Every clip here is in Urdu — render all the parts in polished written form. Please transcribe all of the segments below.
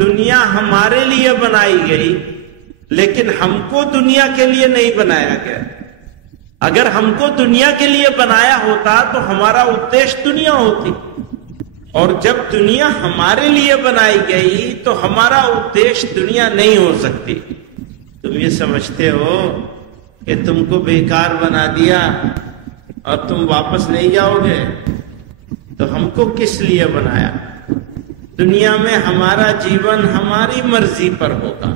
دنیا ہمارے لیے بنائی گئی، لیکن ہم کو دنیا کے لیے نہیں بنایا گیا۔ اگر ہم کو دنیا کے لیے بنایا ہوتا تو ہمارا ادیش دنیا ہوتی، اور جب دنیا ہمارے لیے بنائی گئی تو ہمارا ادیش دنیا نہیں ہو سکتی۔ تم یہ سمجھتے ہو کہ تم کو بیکار بنا دیا اور تم واپس نہیں جاؤ گے؟ تو ہم کو کس لیے بنایا؟ دنیا میں ہمارا جیون ہماری مرضی پر ہوگا،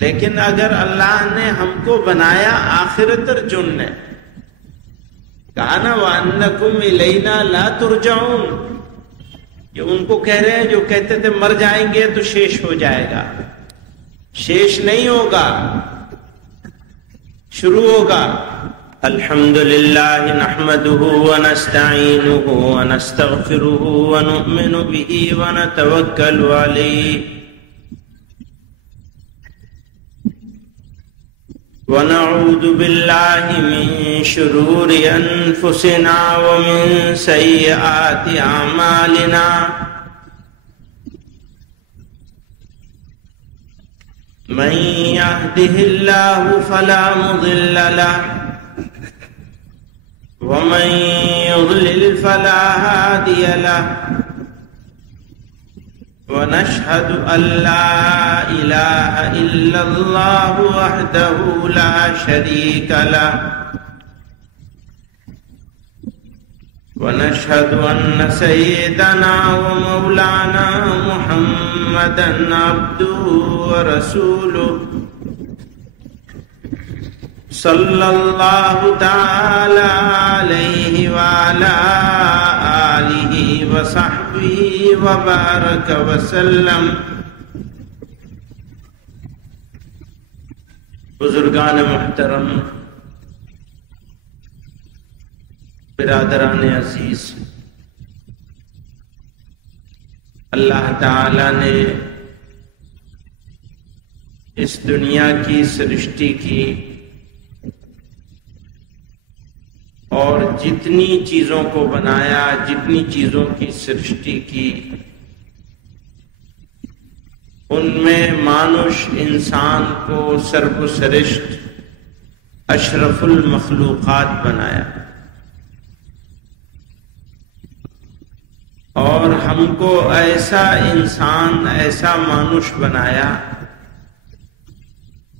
لیکن اگر اللہ نے ہم کو بنایا آخرت جننے، کہا نا وَأَنَّكُمْ إِلَيْنَا لَا تُرْجَعُونَ، یہ ان کو کہہ رہے ہیں جو کہتے تھے مر جائیں گے تو شیش ہو جائے گا۔ شیش نہیں ہوگا، شروع ہوگا۔ الحمدللہ نحمدہ ونستعینہ ونستغفرہ ونؤمن بہ ونتوکل علیہ ونعوذ باللہ من شرور انفسنا ومن سیئات اعمالنا من يهده الله فلا مضل له ومن يضلل فلا هادي له ونشهد أن لا إله إلا الله وحده لا شريك له ونشهد أن سيدنا ومولانا محمدا عبده ورسوله صلى الله تعالى عليه وعلى آله وصحبه وبارك وسلم۔ بزرگان محترم، برادران عزیز، اللہ تعالی نے اس دنیا کی سرشٹی کی اور جتنی چیزوں کو بنایا، جتنی چیزوں کی سرشٹی کی، ان میں مانوش انسان کو سرب و سرشت اشرف المخلوقات بنایا، اور ہم کو ایسا انسان، ایسا مانوش بنایا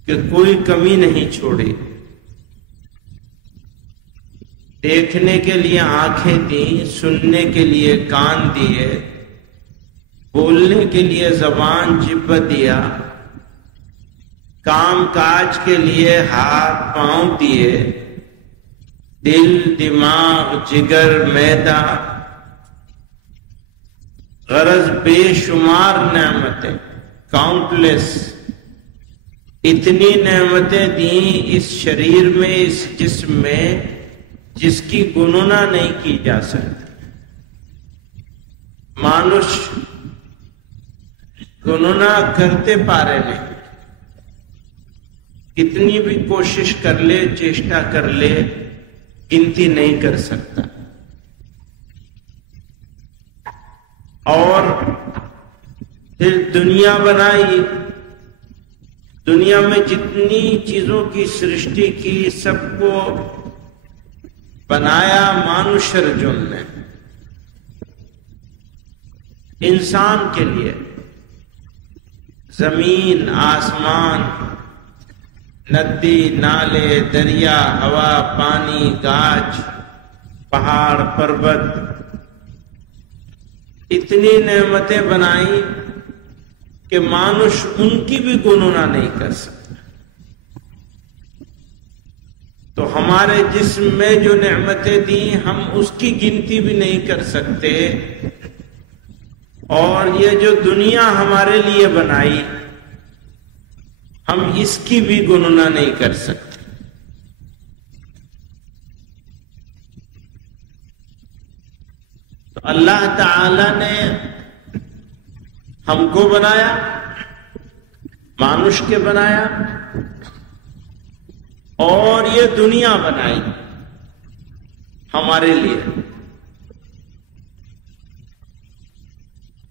کہ کوئی کمی نہیں چھوڑی۔ دیکھنے کے لیے آنکھیں دیں، سننے کے لیے کان دیے، بولنے کے لیے زبان جب دیا، کام کاج کے لیے ہاتھ پاؤں دیے، دل، دماغ، جگر، معدہ، غرض بے شمار نعمتیں، کاؤنٹلیس، اتنی نعمتیں دیں اس شریر میں، اس جسم میں، جس کی گننا نہیں کی جا سکتی۔ مانوش گننا کرتے پارے نہیں، کتنی بھی کوشش کر لے، چیشٹا کر لے، گنتی نہیں کر سکتا۔ اور پھر دنیا بنائی، دنیا میں جتنی چیزوں کی سرشٹی کی، سب کو بنایا مانوشرجن نے، انسان کے لیے۔ زمین، آسمان، ندی، نالے، دریا، ہوا، پانی، گاج، پہاڑ، پربت، اتنی نعمتیں بنائی کہ مانوش ان کی بھی گننا نہیں کر سکتا۔ تو ہمارے جسم میں جو نعمتیں دیں، ہم اس کی گنتی بھی نہیں کر سکتے، اور یہ جو دنیا ہمارے لیے بنائی، ہم اس کی بھی گننا نہیں کر سکتے۔ تو اللہ تعالی نے ہم کو بنایا، مانوش کے بنایا، اور یہ دنیا بنائی ہمارے لیے۔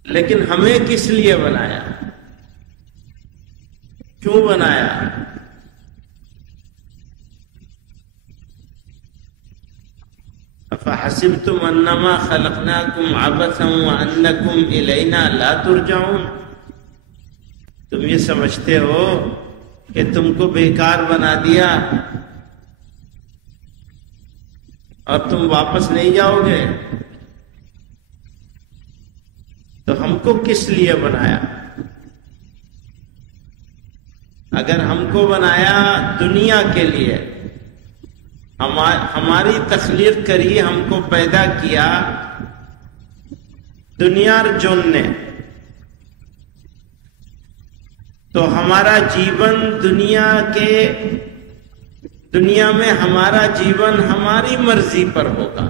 لیکن ہمیں کس لیے بنایا؟ کیوں بنایا؟ افحسبتم انما خلقناکم عبثا وانکم الینا لا ترجعون، تم یہ سمجھتے ہو کہ تم کو بیکار بنا دیا اور تم واپس نہیں جاؤ گے؟ تو ہم کو کس لیے بنایا؟ اگر ہم کو بنایا دنیا کے لیے، ہماری تخلیق کری، ہم کو پیدا کیا دنیا اور جون نے، تو ہمارا جیون دنیا میں ہمارا جیون ہماری مرضی پر ہوگا،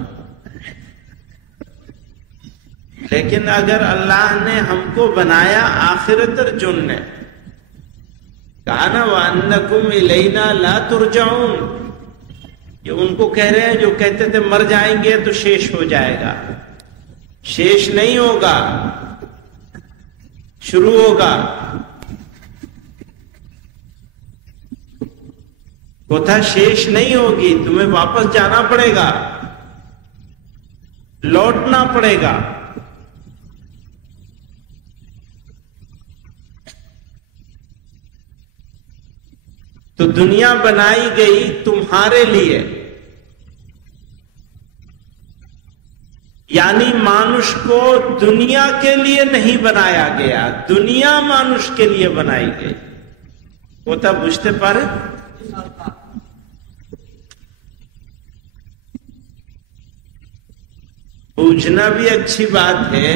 لیکن اگر اللہ نے ہم کو بنایا آخرت اور جن نے، کہا نا وَأَنَّكُمْ إِلَيْنَا لَا تُرْجَعُونَ، یہ ان کو کہہ رہے ہیں جو کہتے تھے مر جائیں گے تو شیش ہو جائے گا، شیش نہیں ہوگا، شروع ہوگا۔ کوتھا شیش نہیں ہوگی، تمہیں واپس جانا پڑے گا، لوٹنا پڑے گا۔ تو دنیا بنائی گئی تمہارے لیے، یعنی مانوش کو دنیا کے لیے نہیں بنایا گیا، دنیا مانوش کے لیے بنائی گئی۔ ہوتا بوجھتے پارے؟ بوجھنا بھی اچھی بات ہے،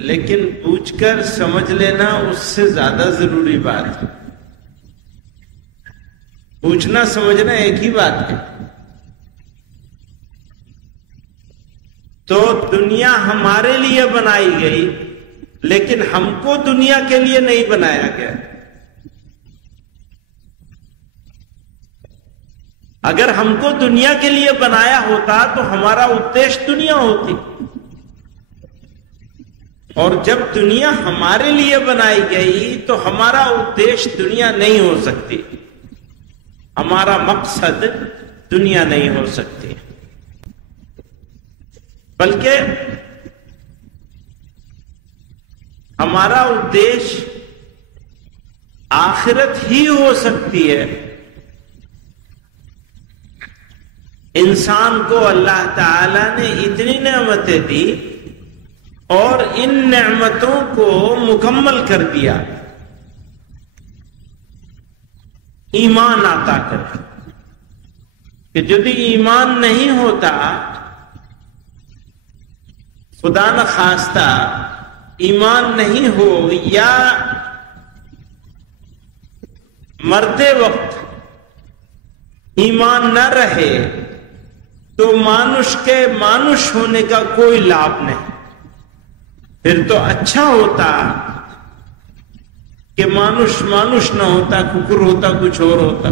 لیکن بوجھ کر سمجھ لینا اس سے زیادہ ضروری بات ہے۔ بوجھنا سمجھنا ایک ہی بات ہے۔ تو دنیا ہمارے لیے بنائی گئی، لیکن ہم کو دنیا کے لیے نہیں بنایا گیا۔ اگر ہم کو دنیا کے لیے بنایا ہوتا تو ہمارا ادیش دنیا ہوتی، اور جب دنیا ہمارے لیے بنائی گئی تو ہمارا ادیش دنیا نہیں ہو سکتی، ہمارا مقصد دنیا نہیں ہو سکتی، بلکہ ہمارا ادیش آخرت ہی ہو سکتی ہے۔ انسان کو اللہ تعالی نے اتنی نعمتیں دی اور ان نعمتوں کو مکمل کر دیا، ایمان عطا کر، کہ یدی ایمان نہیں ہوتا، خدا نخواستہ ایمان نہیں ہو یا مرتے وقت ایمان نہ رہے تو مانوش کے مانوش ہونے کا کوئی لابھ نہیں۔ پھر تو اچھا ہوتا کہ مانوش نہ ہوتا، ککر ہوتا، کچھ اور ہوتا۔